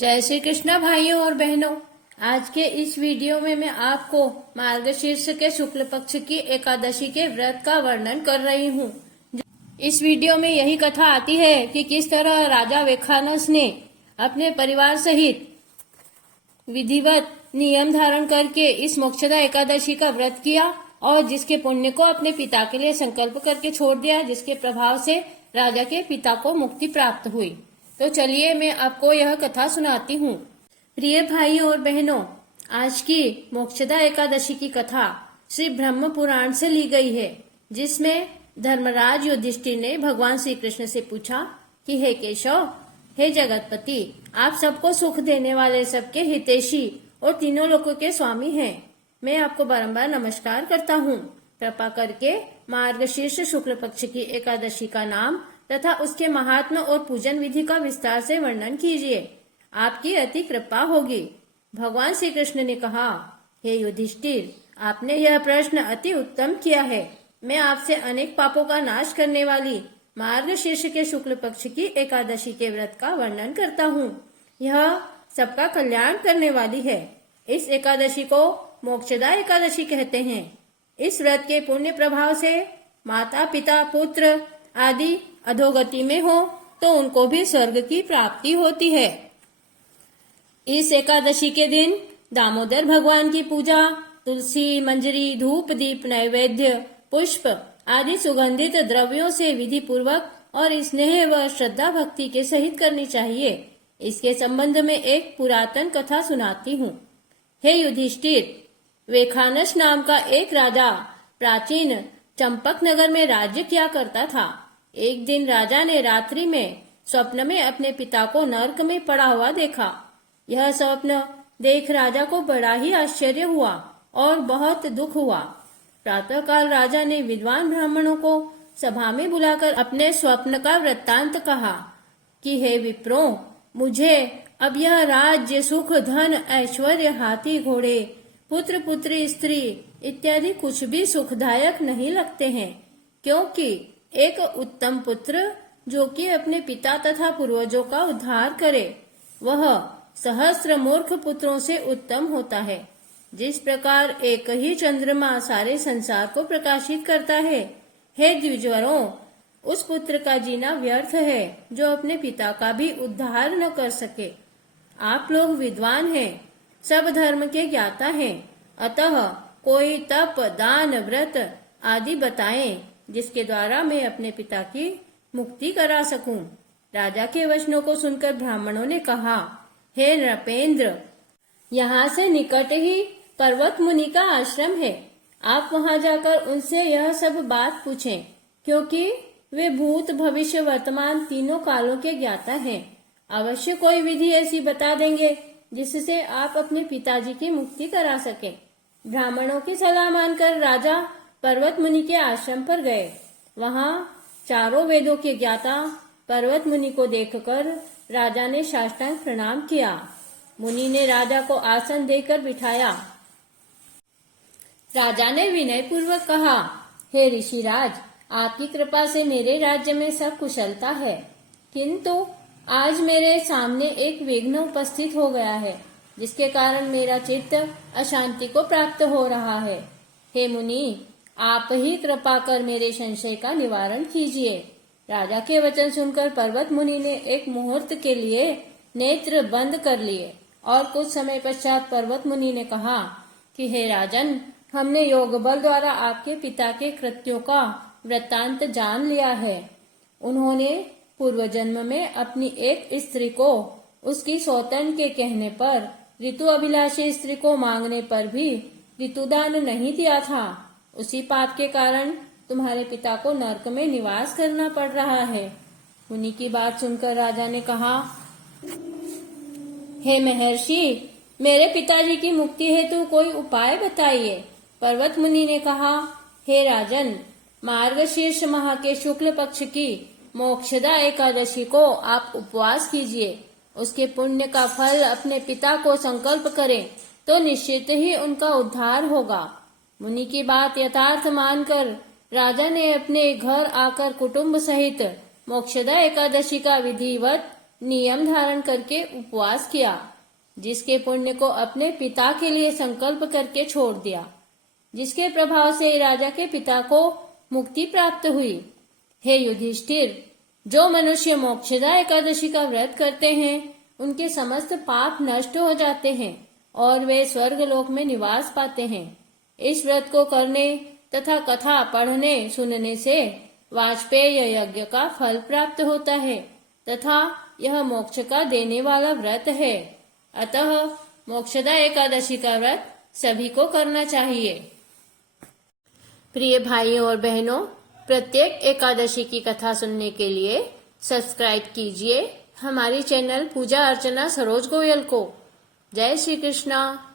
जय श्री कृष्णा भाइयों और बहनों। आज के इस वीडियो में मैं आपको मार्गशीर्ष के शुक्ल पक्ष की एकादशी के व्रत का वर्णन कर रही हूँ। इस वीडियो में यही कथा आती है कि किस तरह राजा वेखानस ने अपने परिवार सहित विधिवत नियम धारण करके इस मोक्षदा एकादशी का व्रत किया और जिसके पुण्य को अपने पिता के लिए संकल्प करके छोड़ दिया, जिसके प्रभाव से राजा के पिता को मुक्ति प्राप्त हुई। तो चलिए मैं आपको यह कथा सुनाती हूँ। प्रिय भाइयों और बहनों, आज की मोक्षदा एकादशी की कथा श्री ब्रह्म पुराण से ली गई है, जिसमें धर्मराज युधिष्ठिर ने भगवान श्री कृष्ण से पूछा कि हे केशव, हे जगतपति, आप सबको सुख देने वाले, सबके हितैषी और तीनों लोकों के स्वामी हैं। मैं आपको बारंबार नमस्कार करता हूँ। कृपा करके मार्गशीर्ष शुक्ल पक्ष की एकादशी का नाम तथा उसके महात्म और पूजन विधि का विस्तार से वर्णन कीजिए, आपकी अति कृपा होगी। भगवान श्री कृष्ण ने कहा, हे युधिष्ठिर, आपने यह प्रश्न अति उत्तम किया है। मैं आपसे अनेक पापों का नाश करने वाली मार्गशीर्ष के शुक्ल पक्ष की एकादशी के व्रत का वर्णन करता हूँ। यह सबका कल्याण करने वाली है। इस एकादशी को मोक्षदा एकादशी कहते हैं। इस व्रत के पुण्य प्रभाव से माता पिता पुत्र आदि अधोगति में हो तो उनको भी स्वर्ग की प्राप्ति होती है। इस एकादशी के दिन दामोदर भगवान की पूजा तुलसी, मंजरी, धूप, दीप, नैवेद्य, पुष्प आदि सुगंधित द्रव्यों से विधि पूर्वक और स्नेह व श्रद्धा भक्ति के सहित करनी चाहिए। इसके संबंध में एक पुरातन कथा सुनाती हूँ। हे युधिष्ठिर, वेखानस नाम का एक राजा प्राचीन चंपक नगर में राज्य किया करता था। एक दिन राजा ने रात्रि में स्वप्न में अपने पिता को नरक में पड़ा हुआ देखा। यह स्वप्न देख राजा को बड़ा ही आश्चर्य हुआ और बहुत दुख हुआ। प्रातःकाल राजा ने विद्वान ब्राह्मणों को सभा में बुलाकर अपने स्वप्न का वृत्तांत कहा कि हे विप्रों, मुझे अब यह राज्य, सुख, धन, ऐश्वर्य, हाथी घोड़े, पुत्र पुत्री, स्त्री इत्यादि कुछ भी सुखदायक नहीं लगते हैं, क्योंकि एक उत्तम पुत्र जो कि अपने पिता तथा पूर्वजों का उद्धार करे, वह सहस्त्र मूर्ख पुत्रों से उत्तम होता है। जिस प्रकार एक ही चंद्रमा सारे संसार को प्रकाशित करता है, हे द्विजवरों, उस पुत्र का जीना व्यर्थ है जो अपने पिता का भी उद्धार न कर सके। आप लोग विद्वान हैं, सब धर्म के ज्ञाता हैं, अतः कोई तप, दान, व्रत आदि बताएं जिसके द्वारा मैं अपने पिता की मुक्ति करा सकूं। राजा के वचनों को सुनकर ब्राह्मणों ने कहा, हे नृपेंद्र, यहाँ से निकट ही पर्वत मुनि का आश्रम है। आप वहाँ जाकर उनसे यह सब बात पूछें, क्योंकि वे भूत, भविष्य, वर्तमान तीनों कालों के ज्ञाता हैं। अवश्य कोई विधि ऐसी बता देंगे जिससे आप अपने पिताजी की मुक्ति करा सके। ब्राह्मणों की सलाह मानकर राजा पर्वत मुनि के आश्रम पर गए। वहाँ चारों वेदों के ज्ञाता पर्वत मुनि को देखकर राजा ने साष्टांग प्रणाम किया। मुनि ने राजा को आसन देकर बिठाया। राजा ने विनय पूर्वक कहा, हे ऋषिराज, आपकी कृपा से मेरे राज्य में सब कुशलता है, किंतु आज मेरे सामने एक विघ्न उपस्थित हो गया है, जिसके कारण मेरा चित्त अशांति को प्राप्त हो रहा है। हे मुनि, आप ही कृपा कर मेरे संशय का निवारण कीजिए। राजा के वचन सुनकर पर्वत मुनि ने एक मुहूर्त के लिए नेत्र बंद कर लिए और कुछ समय पश्चात पर्वत मुनि ने कहा कि हे राजन, हमने योग बल द्वारा आपके पिता के कृत्यों का वृत्तांत जान लिया है। उन्होंने पूर्व जन्म में अपनी एक स्त्री को उसकी सौतन के कहने पर, ऋतु अभिलाषी स्त्री को मांगने पर भी ऋतुदान नहीं दिया था। उसी पाप के कारण तुम्हारे पिता को नरक में निवास करना पड़ रहा है। मुनि की बात सुनकर राजा ने कहा, हे महर्षि, मेरे पिताजी की मुक्ति हेतु कोई उपाय बताइए। पर्वत मुनि ने कहा, हे राजन, मार्गशीर्ष माह के शुक्ल पक्ष की मोक्षदा एकादशी को आप उपवास कीजिए। उसके पुण्य का फल अपने पिता को संकल्प करें तो निश्चित ही उनका उद्धार होगा। मुनि की बात यथार्थ मानकर राजा ने अपने घर आकर कुटुंब सहित मोक्षदा एकादशी का विधिवत नियम धारण करके उपवास किया, जिसके पुण्य को अपने पिता के लिए संकल्प करके छोड़ दिया, जिसके प्रभाव से राजा के पिता को मुक्ति प्राप्त हुई। हे युधिष्ठिर, जो मनुष्य मोक्षदा एकादशी का व्रत करते हैं उनके समस्त पाप नष्ट हो जाते हैं और वे स्वर्ग लोक में निवास पाते हैं। इस व्रत को करने तथा कथा पढ़ने सुनने से वाजपेय यज्ञ का फल प्राप्त होता है तथा यह मोक्ष का देने वाला व्रत है। अतः मोक्षदा एकादशी का व्रत सभी को करना चाहिए। प्रिय भाइयों और बहनों, प्रत्येक एकादशी की कथा सुनने के लिए सब्सक्राइब कीजिए हमारी चैनल पूजा अर्चना सरोज गोयल को। जय श्री कृष्णा।